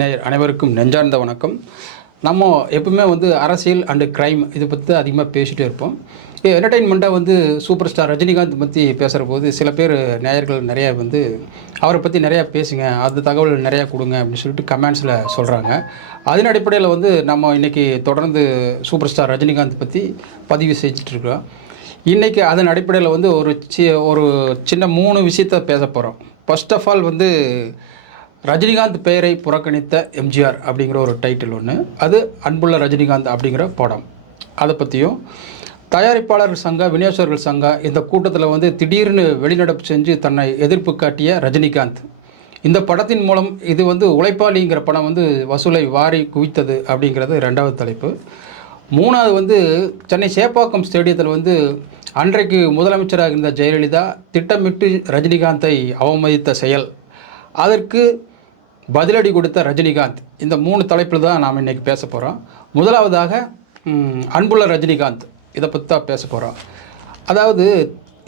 நேயர் அனைவருக்கும் நெஞ்சார்ந்த வணக்கம். நம்ம எப்பவுமே வந்து அரசியல் அண்டு கிரைம் இதை பற்றி தான் அதிகமாக பேசிகிட்டே இருப்போம். என்டர்டெயின்மெண்ட்டாக வந்து சூப்பர் ஸ்டார் ரஜினிகாந்த் பற்றி பேசுகிற போது சில பேர் நேயர்கள் நிறையா வந்து அவரை பற்றி நிறையா பேசுங்க அந்த தகவல் நிறையா கொடுங்க அப்படின்னு சொல்லிட்டு கமெண்ட்ஸில் சொல்கிறாங்க அதன் அடிப்படையில் வந்து நம்ம இன்றைக்கி தொடர்ந்து சூப்பர் ஸ்டார் ரஜினிகாந்த் பற்றி பதிவு செஞ்சிட்ருக்கோம் இன்றைக்கி அதன் அடிப்படையில் வந்து ஒரு சி ஒரு சின்ன மூணு விஷயத்த பேச போகிறோம் ஃபர்ஸ்ட் ஆஃப் ஆல் வந்து ரஜினிகாந்த் பெயரை புறக்கணித்த எம்ஜிஆர் அப்படிங்கிற ஒரு டைட்டில் ஒன்று அது அன்புள்ள ரஜினிகாந்த் அப்படிங்கிற படம். அதை பற்றியும் தயாரிப்பாளர் சங்க விநியோகர்கள் சங்கம் இந்த கூட்டத்தில் வந்து திடீர்னு வெளிநடப்பு செஞ்சு தன்னை எதிர்ப்பு காட்டிய ரஜினிகாந்த். இந்த படத்தின் மூலம் இது வந்து உழைப்பாளிங்கிற படம் வந்து வசூலை வாரி குவித்தது அப்படிங்கிறது ரெண்டாவது தலைப்பு. மூணாவது வந்து சென்னை சேப்பாக்கம் ஸ்டேடியத்தில் வந்து அன்றைக்கு முதலமைச்சராக இருந்த ஜெயலலிதா திட்டமிட்டு ரஜினிகாந்தை அவமதித்த செயல். அதற்கு பதிலடி கொடுத்த ரஜினிகாந்த். இந்த மூணு தலைப்பில் தான் நாம் இன்றைக்கி பேச போகிறோம் முதலாவதாக அன்புள்ள ரஜினிகாந்த். இதை பற்றி தான் பேச போகிறோம் அதாவது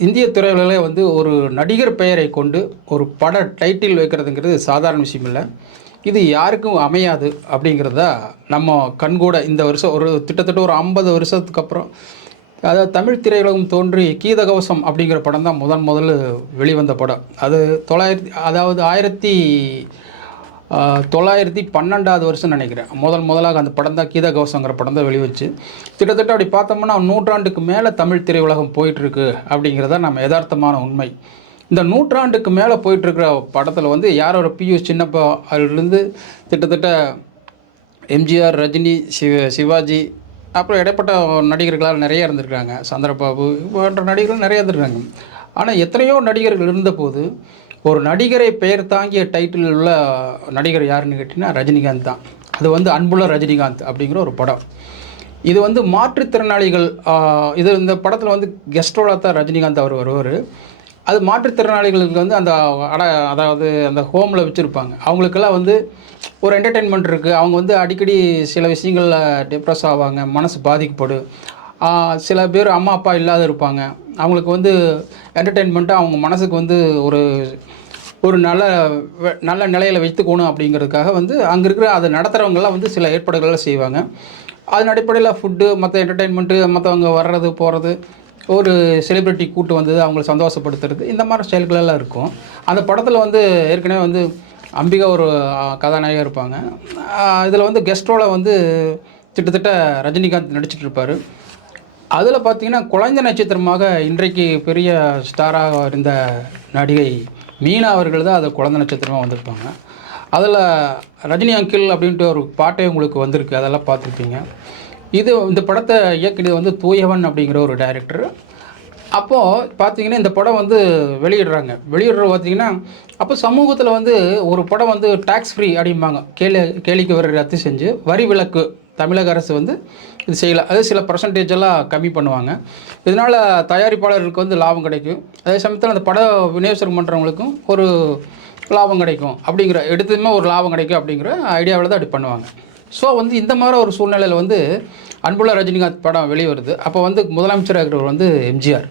இந்திய துறைகளிலே வந்து ஒரு நடிகர் பெயரை கொண்டு ஒரு பட டைட்டில் வைக்கிறதுங்கிறது சாதாரண விஷயம் இல்லை. இது யாருக்கும் அமையாது அப்படிங்கிறதா நம்ம கண்கூட இந்த வருஷம் ஒரு கிட்டத்தட்ட ஒரு ஐம்பது வருஷத்துக்கு அப்புறம் அதாவது தமிழ் திரையுலகம் தோன்றி கீதகவசம் அப்படிங்கிற படம் தான் முதன் முதல்ல வெளிவந்த படம். அது தொள்ளாயிரத்தி அதாவது ஆயிரத்தி தொள்ளாயிரத்தி பன்னெண்டாவது வருஷம் நினைக்கிறேன். முதல் முதலாக அந்த படம் தான் கீதகவசங்கிற படம் தான் வெளிவச்சு. கிட்டத்தட்ட அப்படி பார்த்தோம்னா நூற்றாண்டுக்கு மேலே தமிழ் திரையுலகம் போயிட்டுருக்கு அப்படிங்கிறத நம்ம யதார்த்தமான உண்மை. இந்த நூற்றாண்டுக்கு மேலே போயிட்டுருக்கிற படத்தில் வந்து யாரோட பியூஷ் சின்னப்பா அதுலேருந்து கிட்டத்தட்ட எம்ஜிஆர் ரஜினி சிவ சிவாஜி அப்புறம் இடைப்பட்ட நடிகர்களால் நிறைய இருந்திருக்காங்க. சந்திரபாபு போன்ற நடிகர்கள் நிறைய இருந்திருக்காங்க. ஆனால் எத்தனையோ நடிகர்கள் இருந்தபோது ஒரு நடிகரை பெயர் தாங்கிய டைட்டில் உள்ள நடிகர் யாருன்னு கேட்டிங்கன்னா ரஜினிகாந்த் தான். அது வந்து அன்புள்ள ரஜினிகாந்த் அப்படிங்கிற ஒரு படம். இது வந்து மாற்றுத்திறனாளிகள் இது இந்த படத்தில் வந்து கெஸ்டோட தான் ரஜினிகாந்த் அவர் வருவார். அது மாற்றுத்திறனாளிகளுக்கு வந்து அந்த அட அதாவது அந்த ஹோமில் வச்சுருப்பாங்க. அவங்களுக்கெல்லாம் வந்து ஒரு என்டர்டெயின்மெண்ட் இருக்குது அவங்க வந்து அடிக்கடி சில விஷயங்களில் டிப்ரெஸ் ஆவாங்க மனசு பாதிக்கப்படும். சில பேர் அம்மா அப்பா இல்லாத இருப்பாங்க. அவங்களுக்கு வந்து என்டர்டெயின்மெண்ட்டாக அவங்க மனசுக்கு வந்து ஒரு ஒரு நல்ல வெ- நல்ல நிலையில் வைத்துக்கணும் அப்படிங்கிறதுக்காக வந்து அங்கே இருக்கிற அதை நடத்துகிறவங்கெல்லாம் வந்து சில ஏற்பாடுகளை செய்வாங்க. அதன் அடிப்படையில் ஃபுட்டு மற்ற என்டர்டெயின்மெண்ட்டு மற்றவங்க வர்றது போகிறது ஒரு செலிப்ரிட்டி கூட்டு வந்தது அவங்கள சந்தோஷப்படுத்துறது இந்த மாதிரி செயல்களெல்லாம் இருக்கும். அந்த படத்தில் வந்து ஏற்கனவே வந்து அம்பிகா ஒரு கதாநாயகம் கதாநாயகா இருப்பாங்க. இதில் வந்து கெஸ்ட் வந்து கிட்டத்தட்ட ரஜினிகாந்த் நடிச்சிட்டு இருப்பார். அதில் பார்த்தீங்கன்னா குழந்தை நட்சத்திரமாக இன்றைக்கு பெரிய ஸ்டாராக இருந்த நடிகை மீனா அவர்கள் தான் அது குழந்தை நட்சத்திரமாக வந்திருப்பாங்க. அதில் ரஜினி அங்கிள் அப்படின்ட்டு ஒரு பாட்டே உங்களுக்கு வந்திருக்கு அதெல்லாம் பார்த்துருப்பீங்க. இது இந்த படத்தை இயக்கினது வந்து தூயவன் அப்படிங்கிற ஒரு டைரக்டர் அப்போது பார்த்தீங்கன்னா இந்த படம் வந்து வெளியிடுறாங்க. வெளியிடுற பார்த்தீங்கன்னா அப்போ சமூகத்தில் வந்து ஒரு படம் வந்து டேக்ஸ் ஃப்ரீ அப்படிம்பாங்க. கேலி கேலிக்கு வர ரத்து செஞ்சு வரி விலக்கு தமிழக அரசு வந்து இது செய்யலாம் அது சில பர்சன்டேஜ் எல்லாம் கம்மி பண்ணுவாங்க. இதனால் தயாரிப்பாளர்களுக்கு வந்து லாபம் கிடைக்கும். அதே சமயத்தில் அந்த பட விநியோகம் பண்ணுறவங்களுக்கும் ஒரு லாபம் கிடைக்கும். அப்படிங்கிற எடுத்ததுமே ஒரு லாபம் கிடைக்கும் அப்படிங்கிற ஐடியாவில் தான் அப்படி பண்ணுவாங்க. ஸோ வந்து இந்த மாதிரி ஒரு சூழ்நிலையில் வந்து அன்புள்ள ரஜினிகாந்த் படம் வெளியே வருது அப்போ வந்து முதலமைச்சராக இருக்கிறவர் வந்து எம்ஜிஆர்.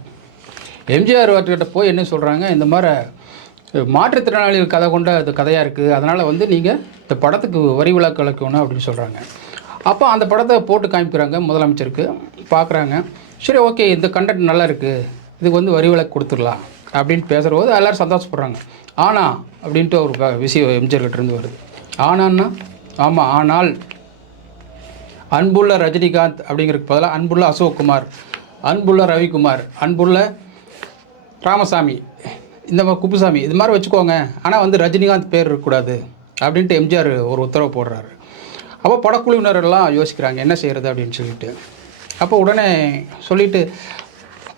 எம்ஜிஆர் அவர்கிட்ட போய் என்ன சொல்கிறாங்க இந்த மாதிரி மாற்றுத்திறனாளிகள் கதை கொண்ட அது கதையாக இருக்குது அதனால் வந்து நீங்கள் இந்த படத்துக்கு வரி விலக்கு அளிக்கணும் அப்படின்னு சொல்கிறாங்க அப்போ அந்த படத்தை போட்டு காமிக்கிறாங்க முதலமைச்சருக்கு. பார்க்குறாங்க சரி ஓகே இந்த கண்டென்ட் நல்லா இருக்குது இதுக்கு வந்து வரி விலக்கு கொடுத்துடலாம் அப்படின்னு பேசுகிற போது எல்லோரும் சந்தோஷப்படுறாங்க. ஆனா அப்படின்ட்டு ஒரு விஷயம் எம்ஜிஆர் கிட்டேருந்து வருது. ஆனான்னா ஆமாம் ஆனால் அன்புள்ள ரஜினிகாந்த் அப்படிங்கிறதுக்கு பதிலாக அன்புள்ள அசோக்குமார் அன்புள்ள ரவிக்குமார் அன்புள்ள ராமசாமி இந்த மாதிரி குப்புசாமி இது மாதிரி வச்சுக்கோங்க. ஆனால் வந்து ரஜினிகாந்த் பேர் இருக்கக்கூடாது அப்படின்ட்டு எம்ஜிஆர் ஒரு உத்தரவு போடுறாரு. அப்போ படக்குழுவினரெல்லாம் யோசிக்கிறாங்க என்ன செய்கிறது அப்படின்னு சொல்லிட்டு. அப்போ உடனே சொல்லிட்டு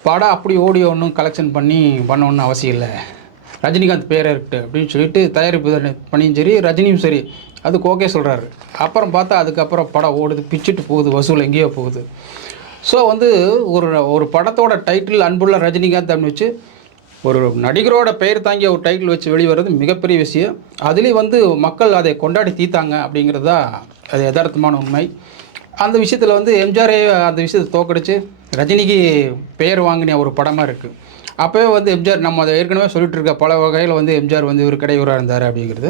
படம் அப்படி ஓடி ஒன்றும் கலெக்ஷன் பண்ணி பண்ணணும்னு அவசியம் இல்லை. ரஜினிகாந்த் பேரை இருக்குது அப்படின்னு சொல்லிட்டு தயாரிப்பு பண்ணியும் சரி ரஜினியும் சரி அதுக்கு ஓகே சொல்கிறாரு அப்புறம் பார்த்தா அதுக்கப்புறம் படம் ஓடுது பிச்சுட்டு போகுது வசூல் எங்கேயோ போகுது. ஸோ வந்து ஒரு ஒரு படத்தோட டைட்டில் அன்புள்ள ரஜினிகாந்த் அப்படின்னு வச்சு ஒரு நடிகரோட பெயர் தாங்கிய ஒரு டைட்டில் வச்சு வெளிவரது மிகப்பெரிய விஷயம். அதுலேயும் வந்து மக்கள் அதை கொண்டாடி தீத்தாங்க அப்படிங்கிறது தான் அது யதார்த்தமான உண்மை. அந்த விஷயத்தில் வந்து எம்ஜிஆரே அந்த விஷயத்தை தோக்கடிச்சு ரஜினிக்கு பெயர் வாங்கின ஒரு படமாக இருக்குது அப்போவே வந்து எம்ஜிஆர் நம்ம அதை ஏற்கனவே சொல்லிட்டு இருக்க பல வகையில் வந்து எம்ஜிஆர் வந்து இவர் கிடையூராக இருந்தார் அப்படிங்கிறது.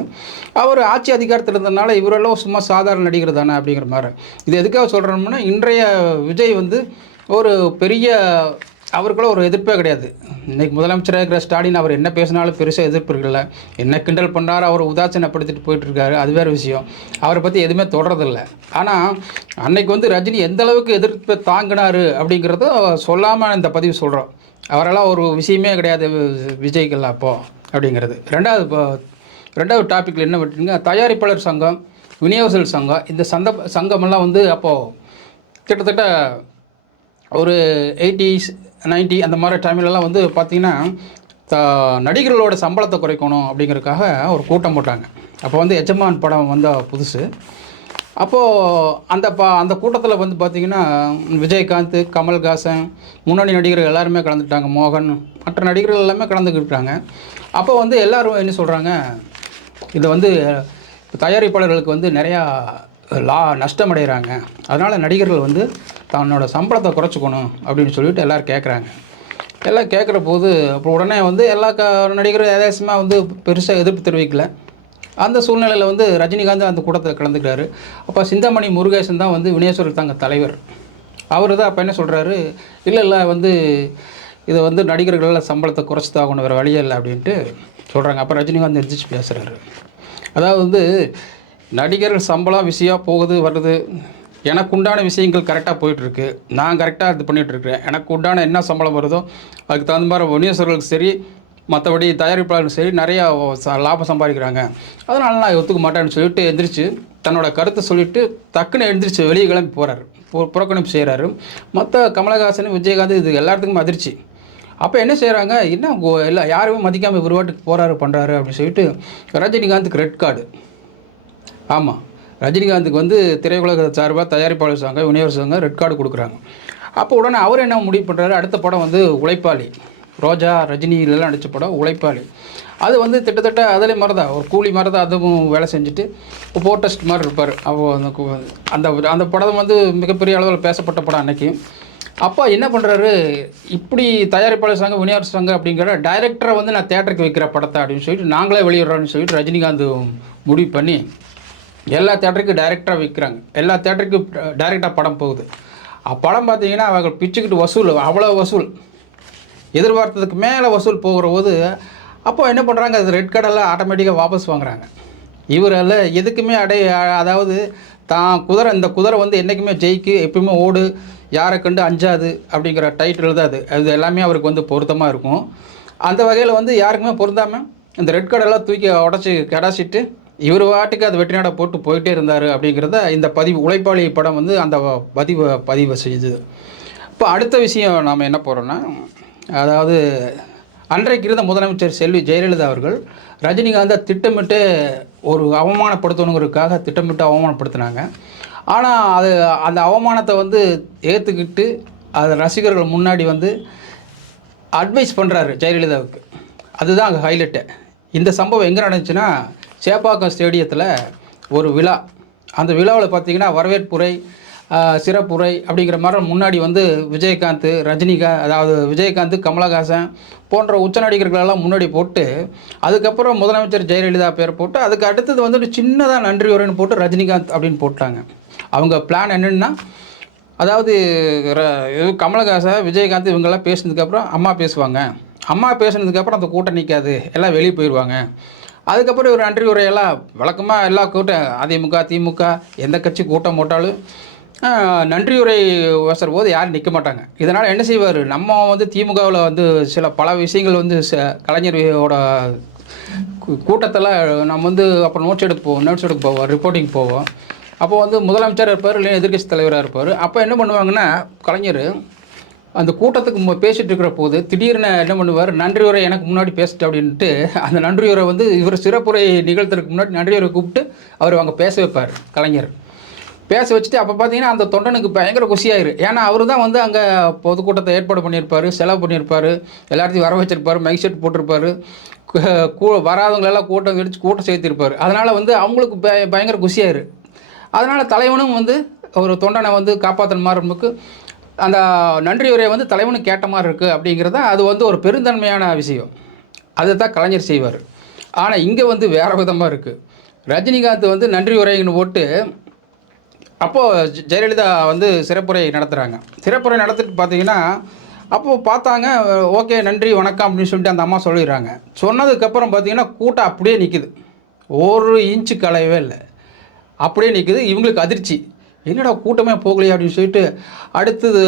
அவர் ஆட்சி அதிகாரத்தில் இருந்ததுனால இவரெல்லாம் சும்மா சாதாரண நடிகர் தானே அப்படிங்கிற மாதிரி. இது எதுக்காக சொல்கிறோம்னா இன்றைய விஜய் வந்து ஒரு பெரிய அவருக்குள்ள ஒரு எதிர்ப்பே கிடையாது. இன்னைக்கு முதலமைச்சராக இருக்கிற ஸ்டாலின் அவர் என்ன பேசினாலும் பெருசாக எதிர்ப்பு இருக்கல. என்ன கிண்டல் பண்ணார் அவர் உதாசீனப்படுத்திட்டு போயிட்டு இருக்காரு அது வேறு விஷயம். அவரை பற்றி எதுவுமே தொடரதில்லை ஆனால் அன்னைக்கு வந்து ரஜினி எந்த அளவுக்கு எதிர்ப்பை தாங்கினாரு அப்படிங்கிறத சொல்லாமல் இந்த பதிவு சொல்கிறோம் அவரெல்லாம் ஒரு விஷயமே கிடையாது வி- விஜய்க்கெல்லாம் அப்போ அப்படிங்கிறது. ரெண்டாவது இப்போ ரெண்டாவது டாப்பிக்கில் என்ன விட்டுருங்க? தயாரிப்பாளர் சங்கம் விநியோகஸ்தர் சங்கம் இந்த சந்த சங்கமெல்லாம் வந்து அப்போது கிட்டத்தட்ட ஒரு எயிட்டிஸ் 90 அந்த மாதிரி டைம்லலாம் வந்து பார்த்திங்கன்னா த நடிகர்களோட சம்பளத்தை குறைக்கணும் அப்படிங்கிறதுக்காக ஒரு கூட்டம் போட்டாங்க. அப்போ வந்து எஜமான் படம் வந்த புதுசு. அப்போது அந்த பா அந்த கூட்டத்தில் வந்து பார்த்திங்கன்னா விஜயகாந்த் கமல்ஹாசன் முன்னணி நடிகர்கள் எல்லாருமே கலந்துட்டாங்க மோகன் மற்ற நடிகர்கள் எல்லாமே கலந்துக்கிட்டாங்க. அப்போ வந்து எல்லாரும் என்ன சொல்கிறாங்க இதை வந்து தயாரிப்பாளர்களுக்கு வந்து நிறையா லா நஷ்டம் அடைகிறாங்க அதனால் நடிகர்கள் வந்து தன்னோட சம்பளத்தை குறைச்சிக்கணும் அப்படின்னு சொல்லிட்டு எல்லோரும் கேட்குறாங்க எல்லாம் கேட்குற போது அப்புறம் உடனே வந்து எல்லா க நடிகரும் ஏதாசமாக வந்து பெருசாக எதிர்ப்பு தெரிவிக்கல. அந்த சூழ்நிலையில் வந்து ரஜினிகாந்த் அந்த கூட்டத்தில் கலந்துக்கிறாரு. அப்போ சிந்தாமணி முருகேசன் தான் வந்து வினேஸ்வரர் தாங்க தலைவர். அவர் தான் அப்போ என்ன சொல்கிறாரு இல்லை இல்லை வந்து இதை வந்து நடிகர்களால் சம்பளத்தை குறைச்சி தாகணும் வேறு வழியே இல்லை அப்படின்ட்டு சொல்கிறாங்க அப்போ ரஜினிகாந்த் எதிர்த்து பேசுகிறாரு அதாவது வந்து நடிகர்கள் சம்பளம் விஷயம் போகுது வருது. எனக்கு உண்டான விஷயங்கள் கரெக்டாக போயிட்டுருக்கு. நான் கரெக்டாக இது பண்ணிகிட்டு இருக்கிறேன் எனக்கு உண்டான என்ன சம்பளம் வருதோ அதுக்கு தகுந்த மாதிரி விநியோகர்களுக்கு சரி மற்றபடி தயாரிப்பாளர்களும் சரி நிறையா ச- லாபம் சம்பாதிக்கிறாங்க. அதனால் நான் ஒத்துக்க மாட்டேன்னு சொல்லிட்டு எந்திரிச்சு தன்னோட கருத்தை சொல்லிவிட்டு டக்குன்னு எழுந்திரிச்சு வெளியே கிளம்பி போகிறாரு புறக்கணிப்பு செய்கிறாரு மற்ற கமலஹாசன் விஜயகாந்த் இது எல்லாத்துக்குமே அதிர்ச்சி. அப்போ என்ன செய்கிறாங்க என்ன எல்லாம் யாருமே மதிக்காமல் ஒருவாட்டுக்கு போகிறாரு பண்ணுறாரு அப்படின்னு சொல்லிட்டு ரஜினிகாந்துக்கு ரெட் கார்டு ஆமாம் ரஜினிகாந்துக்கு வந்து திரையுலக சார்பாக தயாரிப்பாளர் சங்கம் விநியோக சங்கம் ரெட் கார்டு கொடுக்குறாங்க. அப்போ உடனே அவர் என்ன முடிவு பண்ணுறாரு அடுத்த படம் வந்து உழைப்பாளி. ரோஜா ரஜினி இதெல்லாம் நடித்த படம் உழைப்பாளி. அது வந்து கிட்டத்தட்ட அதில் மாதிரி தான் ஒரு கூலி மாதிரி தான் அதுவும் வேலை செஞ்சுட்டு போட்டஸ்ட் மாதிரி இருப்பார். அவ அந்த அந்த அந்த படம் வந்து மிகப்பெரிய அளவில் பேசப்பட்ட படம் அன்றைக்கி அப்பா என்ன பண்ணுறாரு இப்படி தயாரிப்பாளர் சங்கம் விநியோக சங்கம் அப்படிங்கிற டைரக்டரை வந்து நான் தேட்டருக்கு வைக்கிற படத்தை அப்படின்னு சொல்லிட்டு நாங்களே வெளியிடுறோன்னு சொல்லிட்டு ரஜினிகாந்த் முடிவு பண்ணி எல்லா தேட்டருக்கும் டைரெக்டாக விற்கிறாங்க எல்லா தேட்டருக்கும் டைரெக்டாக படம் போகுது. படம் பார்த்தீங்கன்னா அவங்க பிச்சுக்கிட்டு வசூல் அவ்வளோ வசூல். எதிர்பார்த்ததுக்கு மேலே வசூல் போகிற போது அப்போ என்ன பண்ணுறாங்க அது ரெட் கார்டெல்லாம் ஆட்டோமேட்டிக்காக வாபஸ் வாங்குறாங்க. இவரால் எதுக்குமே அடைய அதாவது தான் குதிரை இந்த குதிரை வந்து என்றைக்குமே ஜெயிக்கு எப்பயுமே ஓடு யாரை கண்டு அஞ்சாது அப்படிங்கிற டைட்டில் தான் அது. அது எல்லாமே அவருக்கு வந்து பொருத்தமாக இருக்கும். அந்த வகையில் வந்து யாருக்குமே பொருந்தாமல் இந்த ரெட் கார்டெல்லாம் தூக்கி உடச்சி கடாசிட்டு இவர் வாட்டுக்கு அது வெற்றிநாட போட்டு போயிட்டே இருந்தார் அப்படிங்கிறத இந்த பதிவு உழைப்பாளி படம் வந்து அந்த பதிவை பதிவு செய்யுது. இப்போ அடுத்த விஷயம் நாம் என்ன போகிறோன்னா அதாவது அன்றைக்கு இருந்த முதலமைச்சர் செல்வி ஜெயலலிதா அவர்கள் ரஜினிகாந்தை திட்டமிட்டு ஒரு அவமானப்படுத்தணுங்கிறதுக்காக திட்டமிட்டு அவமானப்படுத்தினாங்க. ஆனால் அது அந்த அவமானத்தை வந்து ஏற்றுக்கிட்டு அது ரசிகர்கள் முன்னாடி வந்து அட்வைஸ் பண்ணுறாரு ஜெயலலிதாவுக்கு. அதுதான் அங்கே ஹைலைட்டு இந்த சம்பவம் எங்கே நடந்துச்சுன்னா சேப்பாக்கம் ஸ்டேடியத்தில் ஒரு விழா. அந்த விழாவில் பார்த்தீங்கன்னா வரவேற்புரை சிறப்புரை அப்படிங்கிற மாதிரி முன்னாடி வந்து விஜயகாந்த் ரஜினிகாந்த் அதாவது விஜயகாந்த் கமலஹாசன் போன்ற உச்ச நடிகர்களெல்லாம் முன்னாடி போட்டு அதுக்கப்புறம் முதலமைச்சர் ஜெயலலிதா பேர் போட்டு அதுக்கு அடுத்தது வந்துட்டு சின்னதாக நன்றி உரைன்னு போட்டு ரஜினிகாந்த் அப்படின்னு போட்டாங்க. அவங்க பிளான் என்னென்னா அதாவது ர- இது கமலஹாசன் விஜயகாந்த் இவங்கெல்லாம் பேசினதுக்கப்புறம் அம்மா பேசுவாங்க. அம்மா பேசினதுக்கப்புறம் அந்த கூட்டம் நிற்காது எல்லாம் வெளியே போயிடுவாங்க அதுக்கப்புறம் ஒரு நன்றி உரையெல்லாம் வழக்கமாக எல்லா கூட்டம் அதிமுக திமுக எந்த கட்சி கூட்டம் போட்டாலும் நன்றி உரை பேசுகிற போது யாரும் நிற்க மாட்டாங்க. இதனால் என்ன செய்வார்? நம்ம வந்து திமுகவில் வந்து சில பல விஷயங்கள் வந்து ச- கலைஞரோட கூட்டத்தில் நம்ம வந்து அப்புறம் நோட்ஸ் எடுக்க போவோம் நோட்ஸ் எடுக்க போவோம் ரிப்போர்ட்டிங் போவோம். அப்போ வந்து முதலமைச்சர் இருப்பார் இல்லை எதிர்க்கட்சி தலைவராக இருப்பார். அப்போ என்ன பண்ணுவாங்கன்னா கலைஞர் அந்த கூட்டத்துக்கு பேசிட்டு இருக்கிற போது திடீர்னு என்ன பண்ணுவார்? நன்றி உரை எனக்கு முன்னாடி பேசிட்டு அப்படின்ட்டு அந்த நன்றி உரை வந்து இவர் சிறப்புரை நிகழ்த்துறதுக்கு முன்னாடி நன்றி உரை கூப்பிட்டு அவர் அங்கே பேச வைப்பார் கலைஞர். பேச வச்சுட்டு அப்போ பார்த்தீங்கன்னா அந்த தொண்டனுக்கு பயங்கர குஷியாயிரு. ஏன்னா அவர் தான் வந்து அங்கே பொதுக்கூட்டத்தை ஏற்பாடு பண்ணியிருப்பார் செலவு பண்ணியிருப்பார் எல்லாத்தையும் வர வச்சிருப்பார் மைக் செட் போட்டிருப்பாரு கூ வராதவங்களெல்லாம் கூட்டம் வெடிச்சு கூட்டம் சேர்த்திருப்பார். அதனால் வந்து அவங்களுக்கு பய பயங்கர குஷியாயிரு. அதனால் தலைவனும் வந்து ஒரு தொண்டனை வந்து காப்பாற்றணுமாறமுக்கு அந்த நன்றி உரையை வந்து தலைவனுக்கு கேட்ட மாதிரி இருக்குது அப்படிங்கிறத அது வந்து ஒரு பெருந்தன்மையான விஷயம். அதை தான் கலைஞர் செய்வார். ஆனால் இங்கே வந்து வேறு விதமாக இருக்குது ரஜினிகாந்த் வந்து நன்றி உரைன்னு போட்டு அப்போது ஜெயலலிதா வந்து சிறப்புரை நடத்துகிறாங்க சிறப்புரை நடத்திட்டு பார்த்தீங்கன்னா அப்போது பார்த்தாங்க ஓகே நன்றி வணக்கம் அப்படின்னு சொல்லிட்டு அந்த அம்மா சொல்லிடுறாங்க. சொன்னதுக்கப்புறம் பார்த்தீங்கன்னா கூட்டம் அப்படியே நிற்குது ஒரு இன்ச்சு கலையவே இல்லை. அப்படியே நிற்குது இவங்களுக்கு அதிர்ச்சி. என்னடா கூட்டமே போகலையே அப்படின்னு சொல்லிட்டு அடுத்தது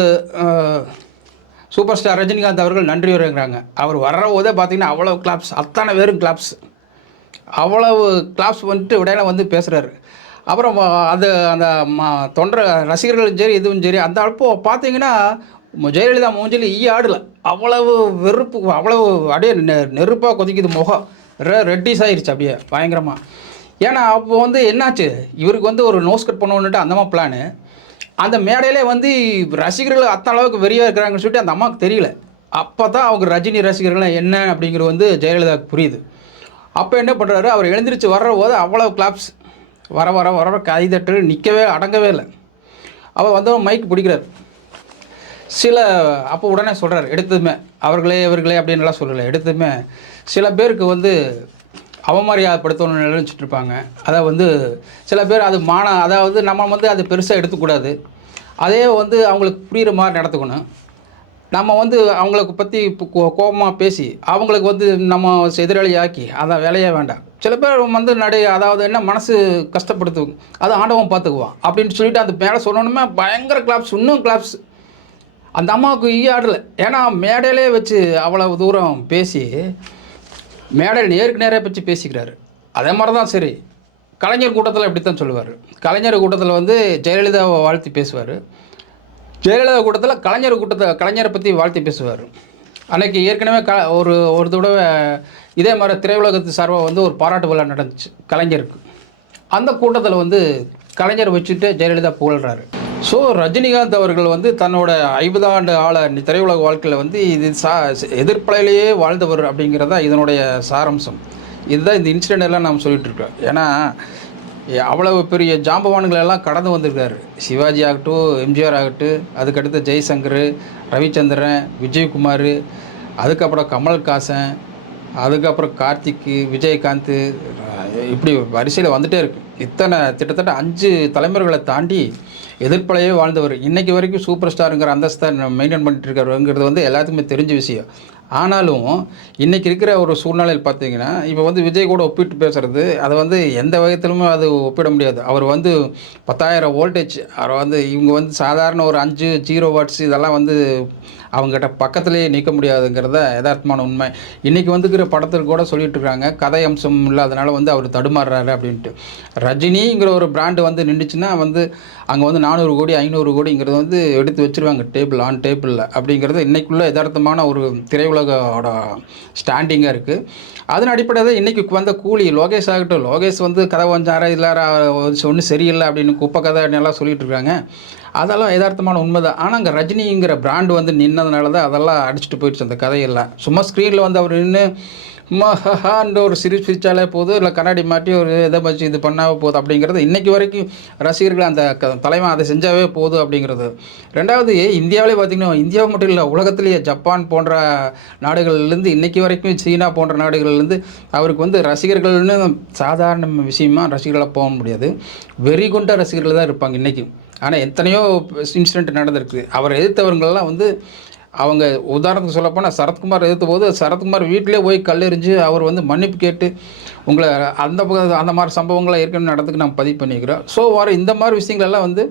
சூப்பர் ஸ்டார் ரஜினிகாந்த் அவர்கள் நன்றி உரைங்கிறாங்க அவர் வர்ற போதே பார்த்தீங்கன்னா அவ்வளோ கிளாப்ஸ் அத்தனை பேரும் கிளாப்ஸ் அவ்வளவு கிளாப்ஸ் வந்துட்டு இடையில வந்து பேசுகிறாரு அப்புறம் அது அந்த தொண்டரை தொண்டர் ரசிகர்களும் சரி இதுவும் சரி அந்த அப்போ பார்த்தீங்கன்னா ஜெயலலிதா மூஞ்சில் ஈ ஆடலை. அவ்வளவு வெறுப்பு அவ்வளவு அப்படியே நெ நெருப்பாக கொதிக்குது முகம். ரெ ரெட்டிஸ் ஆயிருச்சு அப்படியே பயங்கரமாக ஏன்னா அப்போ வந்து என்னாச்சு? இவருக்கு வந்து ஒரு நோஸ் கட் பண்ணணுன்ட்டு அந்த பிளானு அந்த மேடையிலே வந்து ரசிகர்கள் அத்தனை அளவுக்கு வெறியாக இருக்கிறாங்கன்னு சொல்லிட்டு அந்த அம்மாவுக்கு தெரியல. அப்போ தான் அவங்க ரஜினி ரசிகர்கள் என்ன அப்படிங்கிறது வந்து ஜெயலலிதாவுக்கு புரியுது. அப்போ என்ன பண்ணுறாரு அவர் எழுந்திரிச்சு வர்ற போது அவ்வளோ கிளாப்ஸ் வர வர வர வர கைதட்டு நிற்கவே அடங்கவே இல்லை. அவர் வந்து மைக் பிடிக்கிறார். சில அப்போ உடனே சொல்கிறார் எடுத்ததுமே அவர்களே இவர்களே அப்படின்லாம் சொல்லலை எடுத்ததுமே சில பேருக்கு வந்து அவமரியாதைப்படுத்தணும்னு நினைச்சிட்டு இருப்பாங்க அதை வந்து சில பேர் அது மான அதாவது நம்ம வந்து அது பெருசாக எடுத்துக்கூடாது. அதே வந்து அவங்களுக்கு புரிகிற மாதிரி நடத்துக்கணும். நம்ம வந்து அவங்களுக்கு பற்றி கோபமாக பேசி அவங்களுக்கு வந்து நம்ம எதிராளி ஆக்கி அதான் வேலையே வேண்டாம். சில பேர் வந்து நடை அதாவது என்ன மனசு கஷ்டப்படுத்து அது ஆண்டவன் பார்த்துக்குவான். அப்படின்னு சொல்லிட்டு அந்த மேலே சொல்லணுமே பயங்கர கிளாப்ஸ் இன்னும் கிளாப்ஸ் அந்த அம்மாவுக்கு ஈ ஆடலை. ஏன்னா மேடையிலே வச்சு அவ்வளவு தூரம் பேசி மேடல் நேருக்கு நேராக பற்றி பேசிக்கிறாரு. அதே மாதிரி தான் சரி கலைஞர் கூட்டத்தில் இப்படி தான் சொல்லுவார். கலைஞர் கூட்டத்தில் வந்து ஜெயலலிதாவை வாழ்த்தி பேசுவார். ஜெயலலிதா கூட்டத்தில் கலைஞர் கூட்டத்தை கலைஞரை பற்றி வாழ்த்தி பேசுவார். அன்னைக்கு ஏற்கனவே க ஒரு ஒரு தடவை இதே மாதிரி திரையுலகத்து சார்பாக வந்து ஒரு பாராட்டு விழா நடந்துச்சு கலைஞருக்கு. அந்த கூட்டத்தில் வந்து கலைஞர் வச்சுட்டு ஜெயலலிதா புகழ்கிறாரு ஸோ ரஜினிகாந்த் அவர்கள் வந்து தன்னோட ஐம்பது ஆண்டு ஆள திரையுலக வாழ்க்கையில் வந்து இது சா எதிர்ப்பலையிலேயே வாழ்ந்தவர் அப்படிங்கிறதா இதனுடைய சாரம்சம். இதுதான் இந்த இன்சிடென்ட் எல்லாம் நாம் சொல்லிகிட்ருக்கோம் இருக்கோம். ஏன்னா அவ்வளவு பெரிய ஜாம்பவான்கள் எல்லாம் கடந்து வந்திருக்காரு. சிவாஜி ஆகட்டும் எம்ஜிஆர் ஆகட்டும் அதுக்கடுத்து ஜெய்சங்கர் ரவிச்சந்திரன் விஜயகுமார் அதுக்கப்புறம் கமல்ஹாசன் அதுக்கப்புறம் கார்த்திக் விஜயகாந்த் இப்படி வரிசையில் வந்துட்டே இருக்கு. இத்தனை கிட்டத்தட்ட அஞ்சு தலைமுறைகளை தாண்டி எதிர்ப்பலையே வாழ்ந்தவர். இன்றைக்கி வரைக்கும் சூப்பர் ஸ்டாருங்கிற அந்தஸ்தை மெயின்டைன் பண்ணிட்டு இருக்காருங்கிறது வந்து எல்லாத்துக்குமே தெரிஞ்ச விஷயம். ஆனாலும் இன்றைக்கி இருக்கிற ஒரு சூழ்நிலையில் பார்த்தீங்கன்னா இப்போ வந்து விஜய் கூட ஒப்பிட்டு பேசுகிறது அதை வந்து எந்த வகைத்திலுமே அது ஒப்பிட முடியாது. அவர் வந்து பத்தாயிரம் வோல்டேஜ் அவர் வந்து இவங்க வந்து சாதாரண ஒரு அஞ்சு ஜீரோ வாட்ஸ் இதெல்லாம் வந்து அவங்ககிட்ட பக்கத்துலேயே நிற்க முடியாதுங்கிறத யதார்த்தமான உண்மை. இன்றைக்கி வந்துக்கிற படத்தில் கூட சொல்லிட்டு இருக்காங்க கதை அம்சம் இல்லாதனால வந்து அவர் தடுமாறுறாரு அப்படின்ட்டு. ரஜினிங்கிற ஒரு பிராண்டு வந்து நின்றுச்சுன்னா வந்து அங்கே வந்து நானூறு கோடி ஐநூறு கோடிங்கிறது வந்து எடுத்து வச்சிருவாங்க டேபிள் ஆன் டேபிளில் அப்படிங்கிறது இன்னைக்குள்ள யதார்த்தமான ஒரு திரையுலகோட ஸ்டாண்டிங்காக இருக்குது அதன் அடிப்படையில் இன்றைக்கி வந்த கூலி லோகேஷ் ஆகட்டும். லோகேஷ் வந்து கதை வஞ்சாரா இல்லை ஒன்றும் சரியில்லை அப்படின்னு குப்பை கதை எல்லாம் சொல்லிட்டு இருக்காங்க. அதெல்லாம் யதார்த்தமான உண்மை தான் ஆனால் அங்கே ரஜினிங்கிற பிராண்டு வந்து நின்னதுனால தான் அதெல்லாம் அடிச்சுட்டு போயிடுச்சு அந்த கதையெல்லாம். சும்மா ஸ்க்ரீனில் வந்து அவர் நின்று மஹான்ற ஒரு சிரி சிரிச்சாலே போதும் இல்லை கண்ணாடி மாட்டி ஒரு இதை வச்சு இது பண்ணாவே போதும் அப்படிங்கிறது இன்றைக்கி வரைக்கும் ரசிகர்கள் அந்த க தலைவன் அதை செஞ்சாவே போதும் அப்படிங்கிறது. ரெண்டாவது இந்தியாவிலே பார்த்திங்கன்னா இந்தியா மட்டும் இல்லை உலகத்திலேயே ஜப்பான் போன்ற நாடுகள்லேருந்து இன்னைக்கு வரைக்கும் சீனா போன்ற நாடுகள்லேருந்து அவருக்கு வந்து ரசிகர்கள்னு சாதாரண விஷயமா ரசிகர்களாக போக முடியாது. வெறி கொண்ட ரசிகர்கள் தான் இருப்பாங்க இன்றைக்கி ஆனால் எத்தனையோ இன்சிடென்ட் நடந்திருக்கு. அவரை எதிர்த்தவர்கள்லாம் வந்து அவங்க உதாரணத்துக்கு சொல்லப்போனால் சரத்குமார் எதிர்த்த போது சரத்குமார் வீட்டிலே போய் கல்லெறிஞ்சு அவர் வந்து மன்னிப்பு கேட்டு உங்களை அந்த பக்கம் அந்த மாதிரி சம்பவங்களை ஏற்கனவே நடந்துக்கு நான் பதிவு பண்ணிக்கிறோம். ஸோ வர இந்த மாதிரி விஷயங்களெல்லாம் வந்து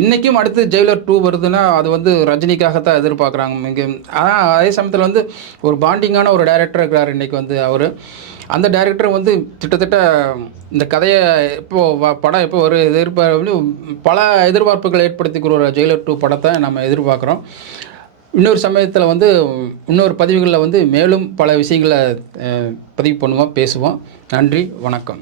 இன்றைக்கும் அடுத்து ஜெயிலர் டூ வருதுன்னா அது வந்து ரஜினிக்காகத்தான் எதிர்பார்க்குறாங்க. இங்கே ஆனால் அதே சமயத்தில் வந்து ஒரு பாண்டிங்கான ஒரு டைரக்டர் இருக்கிறார் இன்றைக்கி வந்து அவர். அந்த டேரக்டர் வந்து கிட்டத்தட்ட இந்த கதையை இப்போது படம் எப்போ ஒரு எதிர்பார்ப்பு பல எதிர்பார்ப்புகளை ஏற்படுத்திக்கிற ஒரு ஜெயிலர் டூ படத்தை நம்ம எதிர்பார்க்குறோம். இன்னொரு சமயத்தில் வந்து இன்னொரு பதிவுகளில் வந்து மேலும் பல விஷயங்களை பதிவு பண்ணுவோம் பேசுவோம். நன்றி வணக்கம்.